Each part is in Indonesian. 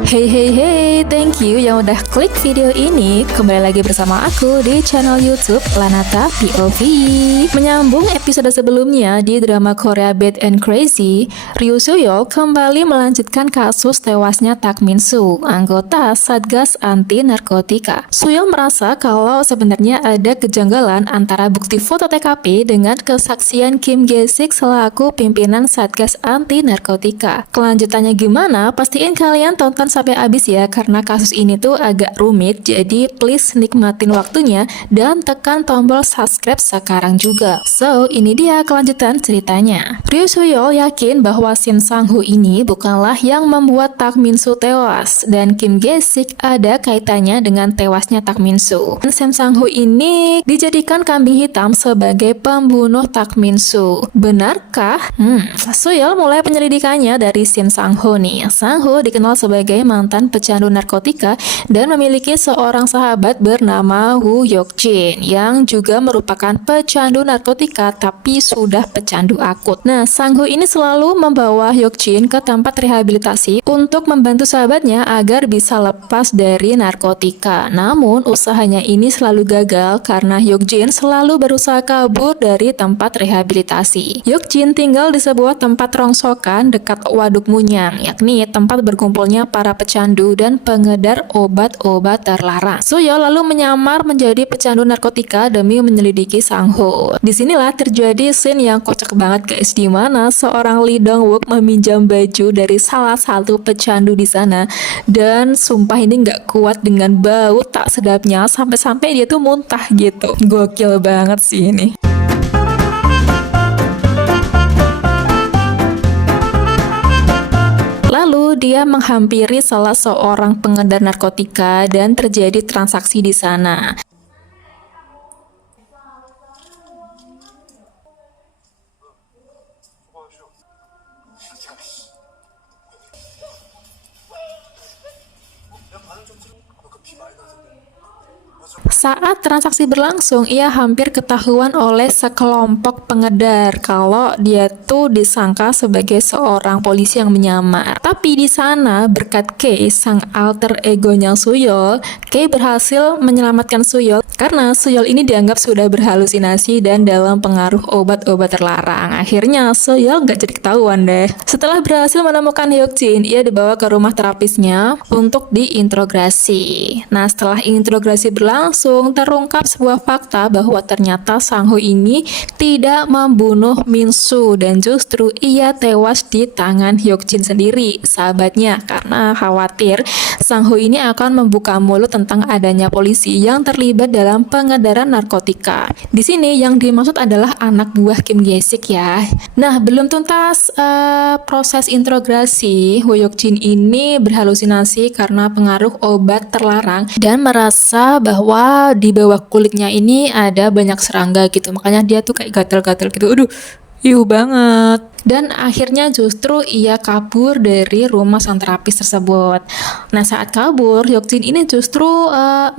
Hey hey hey, thank you yang udah klik video ini. Kembali lagi bersama aku di channel YouTube Lanata POV. Menyambung episode sebelumnya di drama Korea Bad and Crazy, Ryu Soo-yeol kembali melanjutkan kasus tewasnya Tak Min Soo, anggota Satgas Anti Narkotika. Soo-yeol merasa kalau sebenarnya ada kejanggalan antara bukti foto TKP dengan kesaksian Kim Jae-sik selaku pimpinan Satgas Anti Narkotika. Kelanjutannya gimana? Pastiin kalian tonton sampai habis ya, karena kasus ini tuh agak rumit, jadi please nikmatin waktunya dan tekan tombol subscribe sekarang juga. So, ini dia kelanjutan ceritanya. Ryu Soo-yeol yakin bahwa Shin Sang-ho ini bukanlah yang membuat Tak Min Soo tewas, dan Kim Jae-sik ada kaitannya dengan tewasnya Tak Min Soo. Dan Shin Sang-ho ini dijadikan kambing hitam sebagai pembunuh Tak Min Soo. Benarkah? Soo-yeol mulai penyelidikannya dari Shin Sang-ho nih. Sang-ho dikenal sebagai mantan pecandu narkotika dan memiliki seorang sahabat bernama Woo Hyuk-jin yang juga merupakan pecandu narkotika tapi sudah pecandu akut. Nah, Sang-ho ini selalu membawa Hyuk-jin ke tempat rehabilitasi untuk membantu sahabatnya agar bisa lepas dari narkotika. Namun, usahanya ini selalu gagal karena Hyuk-jin selalu berusaha kabur dari tempat rehabilitasi. Hyuk-jin tinggal di sebuah tempat rongsokan dekat Waduk Munyang, yakni tempat berkumpulnya para pecandu dan pengedar obat-obat terlarang. Soo-yeol lalu menyamar menjadi pecandu narkotika demi menyelidiki Sang-ho. Disinilah terjadi scene yang kocak banget guys, di mana seorang Lee Dong-wook meminjam baju dari salah satu pecandu di sana, dan sumpah ini nggak kuat dengan bau tak sedapnya sampai-sampai dia tuh muntah gitu. Gokil banget sih ini. Lalu dia menghampiri salah seorang pengedar narkotika dan terjadi transaksi di sana. Saat transaksi berlangsung, ia hampir ketahuan oleh sekelompok pengedar kalau dia tuh disangka sebagai seorang polisi yang menyamar. Tapi di sana, berkat Kei, sang alter egonya Soo-yeol, Kei berhasil menyelamatkan Soo-yeol karena Soo-yeol ini dianggap sudah berhalusinasi dan dalam pengaruh obat-obat terlarang. Akhirnya, Soo-yeol gak jadi ketahuan deh. Setelah berhasil menemukan Hyuk-jin, ia dibawa ke rumah terapisnya untuk diintrogasi. Nah, setelah interogasi berlangsung, terungkap sebuah fakta bahwa ternyata Sang-ho ini tidak membunuh Min Soo dan justru ia tewas di tangan Hyuk-jin sendiri, sahabatnya, karena khawatir Sang-ho ini akan membuka mulut tentang adanya polisi yang terlibat dalam pengedaran narkotika. Di sini yang dimaksud adalah anak buah Kim Jae-sik ya. Nah, belum tuntas proses interogasi, Woo Hyuk-jin ini berhalusinasi karena pengaruh obat terlarang dan merasa bahwa di bawah kulitnya ini ada banyak serangga gitu, makanya dia tuh kayak gatel-gatel gitu. Aduh, iuh banget. Dan akhirnya justru ia kabur dari rumah sang terapis tersebut. Nah, saat kabur, Hyuk-jin ini justru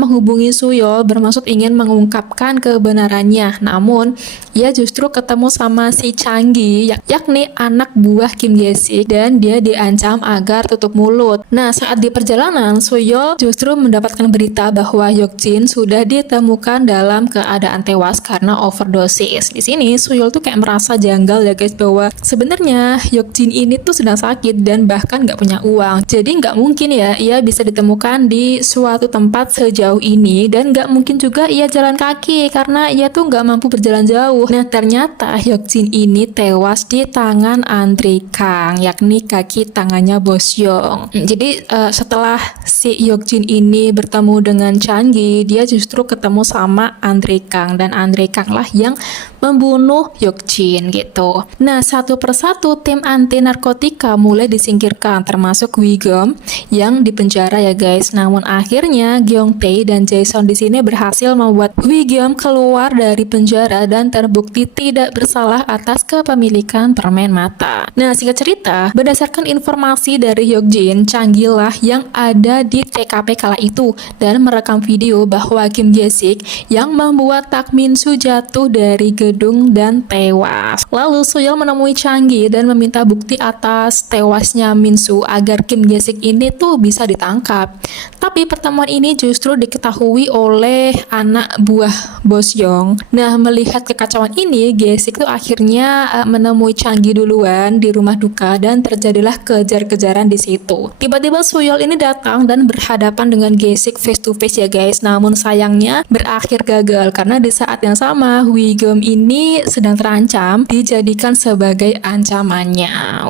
menghubungi Soo-yeol bermaksud ingin mengungkapkan kebenarannya. Namun, ia justru ketemu sama si Chang-gi, yakni anak buah Kim Jae-sik, dan dia diancam agar tutup mulut. Nah, saat di perjalanan, Soo-yeol justru mendapatkan berita bahwa Hyuk-jin sudah ditemukan dalam keadaan tewas karena overdosis. Di sini, Soo-yeol tuh kayak merasa janggal ya guys, bahwa sebenarnya Hyuk-jin ini tuh sedang sakit dan bahkan nggak punya uang. Jadi nggak mungkin ya ia bisa ditemukan di suatu tempat sejauh ini, dan nggak mungkin juga ia jalan kaki karena ia tuh nggak mampu berjalan jauh. Nah, ternyata Hyuk-jin ini tewas di tangan Andre Kang, yakni kaki tangannya Bos Yong. Jadi setelah si Hyuk-jin ini bertemu dengan Chang-gi, dia justru ketemu sama Andre Kang, dan Andre Kang lah yang membunuh Hyuk-jin gitu. Nah, satu persatu tim anti narkotika mulai disingkirkan, termasuk Wigom yang dipenjara ya guys. Namun akhirnya Gyeong Tae dan Jason di sini berhasil membuat Wigom keluar dari penjara dan terbukti tidak bersalah atas kepemilikan permen mata. Nah, singkat cerita, berdasarkan informasi dari Hyuk-jin, Chang-gi lah yang ada di TKP kala itu dan merekam video bahwa Kim Jae-sik yang membuat Tak Min Soo jatuh dari gedung dan tewas. Lalu Soo-yeol menemui Chang Changi dan meminta bukti atas tewasnya Minsu agar Kim Jae-sik ini tuh bisa ditangkap. Tapi pertemuan ini justru diketahui oleh anak buah Bos Yong. Nah, melihat kekacauan ini, Jae-sik tuh akhirnya menemui Changi duluan di rumah duka dan terjadilah kejar-kejaran di situ. Tiba-tiba Suyol ini datang dan berhadapan dengan Jae-sik face to face ya guys. Namun sayangnya berakhir gagal karena di saat yang sama Wi-geum ini sedang terancam dijadikan sebagai ancamannya.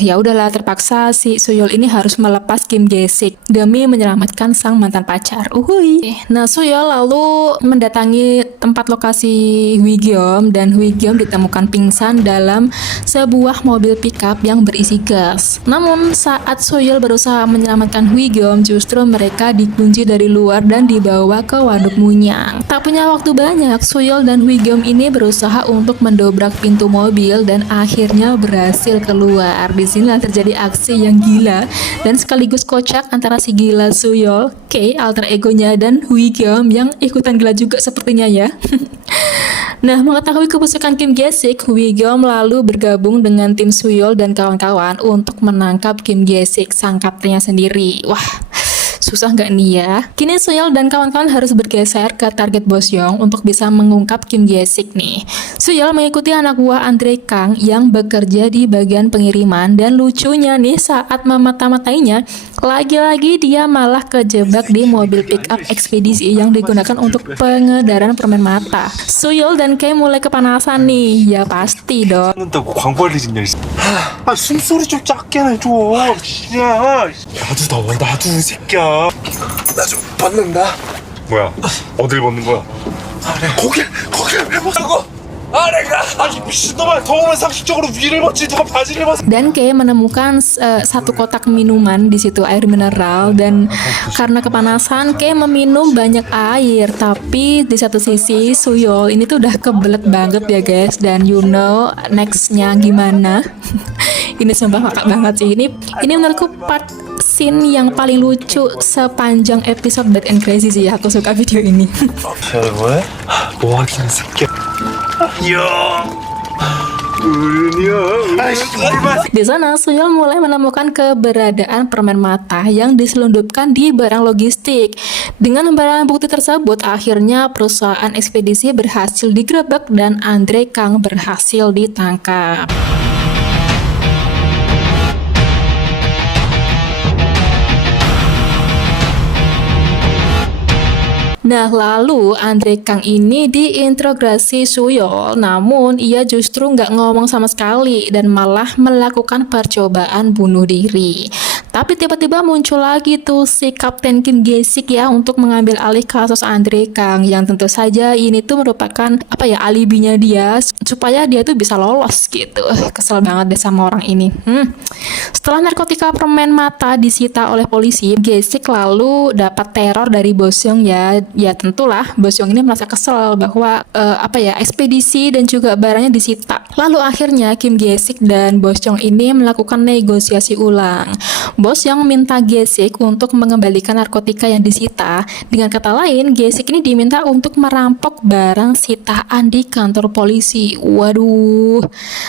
Ya udahlah, terpaksa si Suyol ini harus melepas Kim Jae-sik demi menyelamatkan sang mantan pacar. Nah, Suyol lalu mendatangi tempat lokasi Wi-geum dan Wi-geum ditemukan pingsan dalam sebuah mobil pickup yang berisi gas. Namun saat Suyol berusaha menyelamatkan Wi-geum, justru mereka dikunci dari luar dan dibawa ke waduk Munyang. Tak punya waktu banyak, Suyol dan Wi-geum ini berusaha untuk mendobrak pintu mobil dan akhirnya berhasil keluar. Di sinilah terjadi aksi yang gila dan sekaligus kocak antara si gila Suyol, alter egonya, dan Wi-geum yang ikutan gila juga sepertinya ya. Nah, mengetahui kebusukan Kim Jae-sik, Wi-geum lalu bergabung dengan tim Suyol dan kawan-kawan untuk menangkap Kim Jae-sik, sang kaptennya sendiri. Wah, susah nggak nih ya? Kini Suyol dan kawan-kawan harus bergeser ke target Bos Yong untuk bisa mengungkap Kim Jae-sik nih. Suyol mengikuti anak buah Andre Kang yang bekerja di bagian pengiriman, dan lucunya nih saat memata-matainya, lagi-lagi dia malah kejebak di mobil pickup ekspedisi yang digunakan untuk pengedaran permen mata. Suyol dan Kay mulai kepanasan nih, ya pasti dong. 고 광고할 일 있냐? 아 숨소리 좀 작게 해줘. 야, 나도 나와 나도 이 새끼야. 나 좀 벗는다. 뭐야? 어딜 벗는 거야? 거길 왜 벗자고? 아니 미친놈아, 더우면 상식적으로 위를 벗지 누가 바지를 벗어? Dan Kay menemukan satu kotak minuman di situ, air mineral, dan karena kepanasan Kay meminum banyak air. Tapi di satu sisi Suyol ini tuh udah kebelet banget ya guys, dan you know nextnya gimana? Ini sumpah ngakak banget sih. Ini menurutku part scene yang paling lucu sepanjang episode Bad and Crazy sih. Aku suka video ini. 뭐해? 뭐 하긴 새끼야. 야. Di sana Suyol mulai menemukan keberadaan permen mata yang diselundupkan di barang logistik. Dengan barang bukti tersebut, akhirnya perusahaan ekspedisi berhasil digerebek dan Andre Kang berhasil ditangkap. Nah, lalu Andre Kang ini diinterogasi Suyol, namun ia justru nggak ngomong sama sekali dan malah melakukan percobaan bunuh diri. Tapi tiba-tiba muncul lagi tuh si Kapten Kim Jae-sik ya untuk mengambil alih kasus Andre Kang, yang tentu saja ini tuh merupakan alibinya dia supaya dia tuh bisa lolos gitu. Kesel banget deh sama orang ini. Setelah narkotika permen mata disita oleh polisi, Jae-sik lalu dapat teror dari Bos Yong ya. Ya tentulah Bos Yong ini merasa kesel bahwa ekspedisi dan juga barangnya disita. Lalu akhirnya Kim Jae-sik dan Bos Yong ini melakukan negosiasi ulang. Bos Yong minta Jae-sik untuk mengembalikan narkotika yang disita. Dengan kata lain, Jae-sik ini diminta untuk merampok barang sitaan di kantor polisi. Waduh.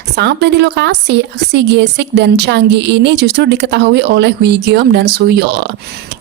Sampai di lokasi, aksi Jae-sik dan Changi ini justru diketahui oleh Wi-geum dan Suyol.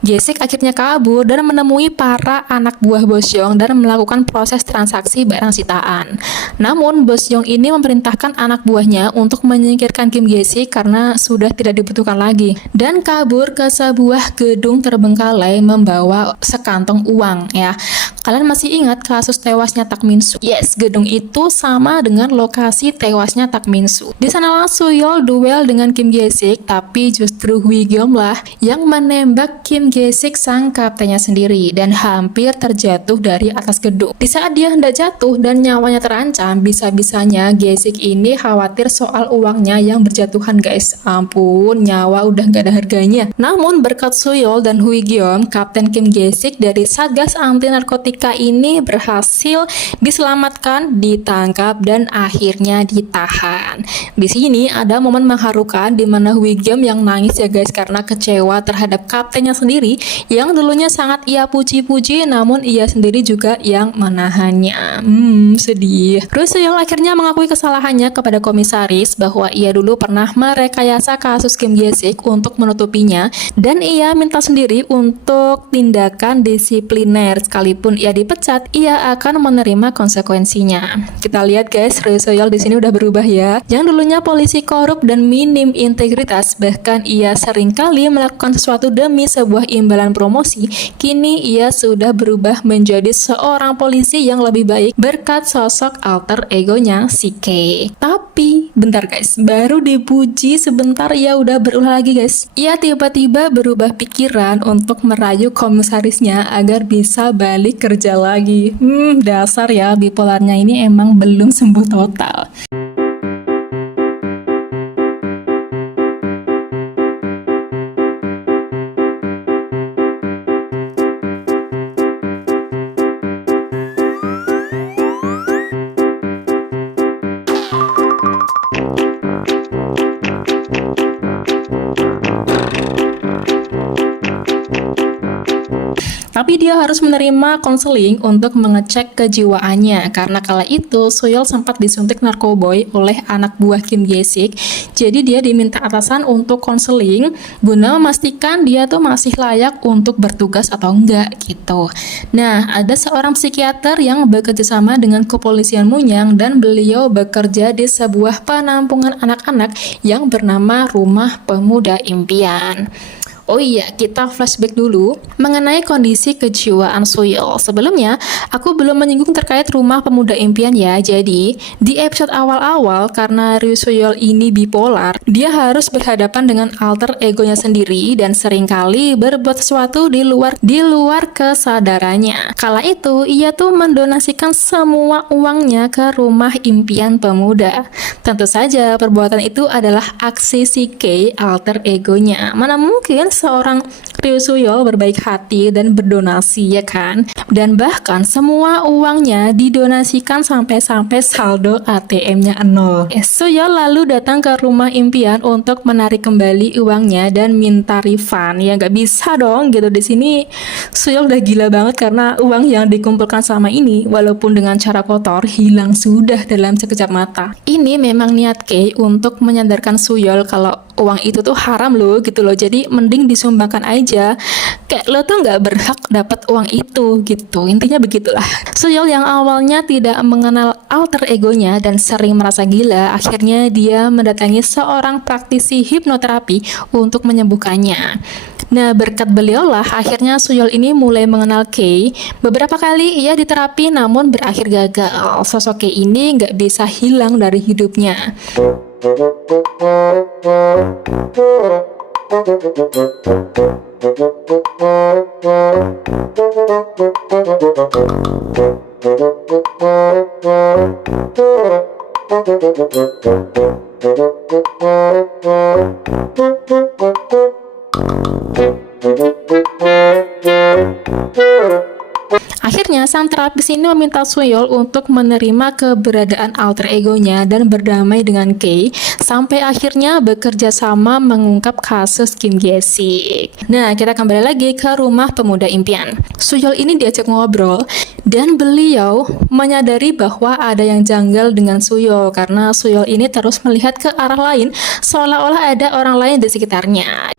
Jae-sik akhirnya kabur dan menemui para anak buah Bos Yong dan melakukan proses transaksi barang sitaan. Namun Bos Yong ini memerintahkan anak buahnya untuk menyingkirkan Kim Jae-sik karena sudah tidak dibutuhkan lagi, dan kabur ke sebuah gedung terbengkalai membawa sekantong uang ya. Kalian masih ingat kasus tewasnya Tak Min-soo? Yes, gedung itu sama dengan lokasi tewasnya Tak Min-soo. Di sanalah Suyol duel dengan Kim Jae-sik, tapi justru Wi-geum lah yang menembak Kim Jae-sik sang kaptennya sendiri dan hampir terjatuh dari atas gedung. Di saat dia hendak jatuh dan nyawanya terancam, bisa-bisanya Jae-sik ini khawatir soal uangnya yang berjatuhan guys. Ampun, nyawa udah gak ada harganya. Namun berkat Suyol dan Wi-geum, Kapten Kim Jae-sik dari Satgas Anti Narkotika ini berhasil diselamatkan, ditangkap, dan akhirnya ditahan. Di sini ada momen mengharukan di mana Wi-geum yang nangis ya guys karena kecewa terhadap kaptennya sendiri yang dulunya sangat ia puji-puji, namun namun ia sendiri juga yang menahannya. Sedih. Ryu Soo-yeol akhirnya mengakui kesalahannya kepada komisaris bahwa ia dulu pernah merekayasa kasus Kim Jae-sik untuk menutupinya, dan ia minta sendiri untuk tindakan disipliner. Sekalipun ia dipecat, ia akan menerima konsekuensinya. Kita lihat guys, Ryu Soo-yeol di sini udah berubah ya. Yang dulunya polisi korup dan minim integritas, bahkan ia seringkali melakukan sesuatu demi sebuah imbalan promosi, kini ia sudah berubah menjadi seorang polisi yang lebih baik berkat sosok alter egonya si Kei. Tapi bentar guys, baru dipuji sebentar ya udah berulah lagi guys. Ia tiba-tiba berubah pikiran untuk merayu komisarisnya agar bisa balik kerja lagi. Dasar ya, bipolarnya ini emang belum sembuh total. Tapi dia harus menerima konseling untuk mengecek kejiwaannya, karena kala itu Soo-yeol sempat disuntik narkoboy oleh anak buah Kim Jae-sik. Jadi dia diminta atasan untuk konseling guna memastikan dia tuh masih layak untuk bertugas atau enggak gitu. Nah, ada seorang psikiater yang bekerja sama dengan kepolisian Munyang dan beliau bekerja di sebuah penampungan anak-anak yang bernama Rumah Pemuda Impian. Oh iya, kita flashback dulu mengenai kondisi kejiwaan Soo-yeol. Sebelumnya, aku belum menyinggung terkait Rumah Pemuda Impian ya. Jadi, di episode awal-awal karena Ryu Soo-yeol ini bipolar, dia harus berhadapan dengan alter egonya sendiri dan seringkali berbuat sesuatu di luar kesadarannya. Kala itu, ia tuh mendonasikan semua uangnya ke Rumah Impian Pemuda. Tentu saja, perbuatan itu adalah aksi si Kei, alter egonya. Mana mungkin seorang Ryu Soo-yeol berbaik hati dan berdonasi, ya kan? Dan bahkan semua uangnya didonasikan sampai-sampai saldo ATM-nya 0. Soo-yeol lalu datang ke Rumah Impian untuk menarik kembali uangnya dan minta refund. Ya nggak bisa dong gitu. Di sini Soo-yeol udah gila banget karena uang yang dikumpulkan selama ini walaupun dengan cara kotor hilang sudah dalam sekejap mata. Ini memang niat Kei untuk menyadarkan Soo-yeol kalau uang itu tuh haram loh gitu loh. Jadi mending disumbangkan aja, kayak lo tuh nggak berhak dapat uang itu gitu. Intinya begitulah. Soo-yeol yang awalnya tidak mengenal alter egonya dan sering merasa gila, akhirnya dia mendatangi seorang praktisi hipnoterapi untuk menyembuhkannya. Nah, berkat beliaulah akhirnya Soo-yeol ini mulai mengenal Kei. Beberapa kali ia diterapi namun berakhir gagal. Sosok Kei ini nggak bisa hilang dari hidupnya. Akhirnya, sang terapis ini meminta Soo-yeol untuk menerima keberadaan alter egonya dan berdamai dengan Kei, sampai akhirnya bekerja sama mengungkap kasus Kim Jae-sik. Nah, kita kembali lagi ke Rumah Pemuda Impian. Soo-yeol ini diajak ngobrol, dan beliau menyadari bahwa ada yang janggal dengan Soo-yeol, karena Soo-yeol ini terus melihat ke arah lain, seolah-olah ada orang lain di sekitarnya.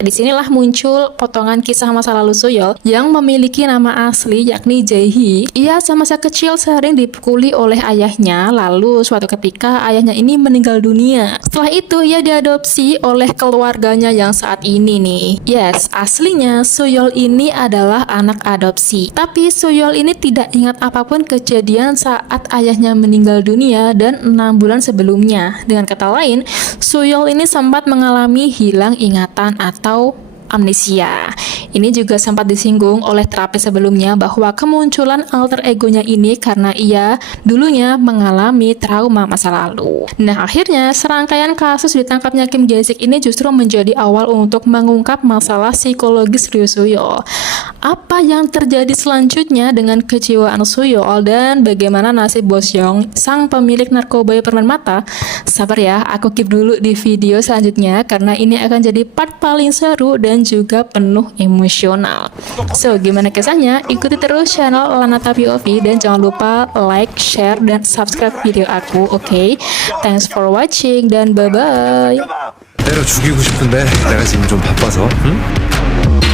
Disinilah muncul potongan kisah masa lalu Soo-yeol yang memiliki nama asli yakni Jae-hee. Ia semasa kecil sering dipukuli oleh ayahnya, lalu suatu ketika ayahnya ini meninggal dunia. Setelah itu ia diadopsi oleh keluarganya yang saat ini nih. Yes, aslinya Soo-yeol ini adalah anak adopsi. Tapi Soo-yeol ini tidak ingat apapun kejadian saat ayahnya meninggal dunia dan 6 bulan sebelumnya. Dengan kata lain, Soo-yeol ini sempat mengalami hilang ingatan atau amnesia. Ini juga sempat disinggung oleh terapis sebelumnya bahwa kemunculan alter egonya ini karena ia dulunya mengalami trauma masa lalu. Nah, akhirnya serangkaian kasus ditangkapnya Kim Jae-sik ini justru menjadi awal untuk mengungkap masalah psikologis Ryu Soo-yeol. Apa yang terjadi selanjutnya dengan kejiwaan Suyol dan bagaimana nasib Bos Yong, sang pemilik narkoba permen mata? Sabar ya, aku keep dulu di video selanjutnya karena ini akan jadi part paling seru dan juga penuh emosional. So, gimana kesannya? Ikuti terus channel Lanata POV dan jangan lupa like, share, dan subscribe video aku, oke? Thanks for watching dan bye-bye! 때려 죽이고 싶은데 내가 지금 좀 바빠서 응?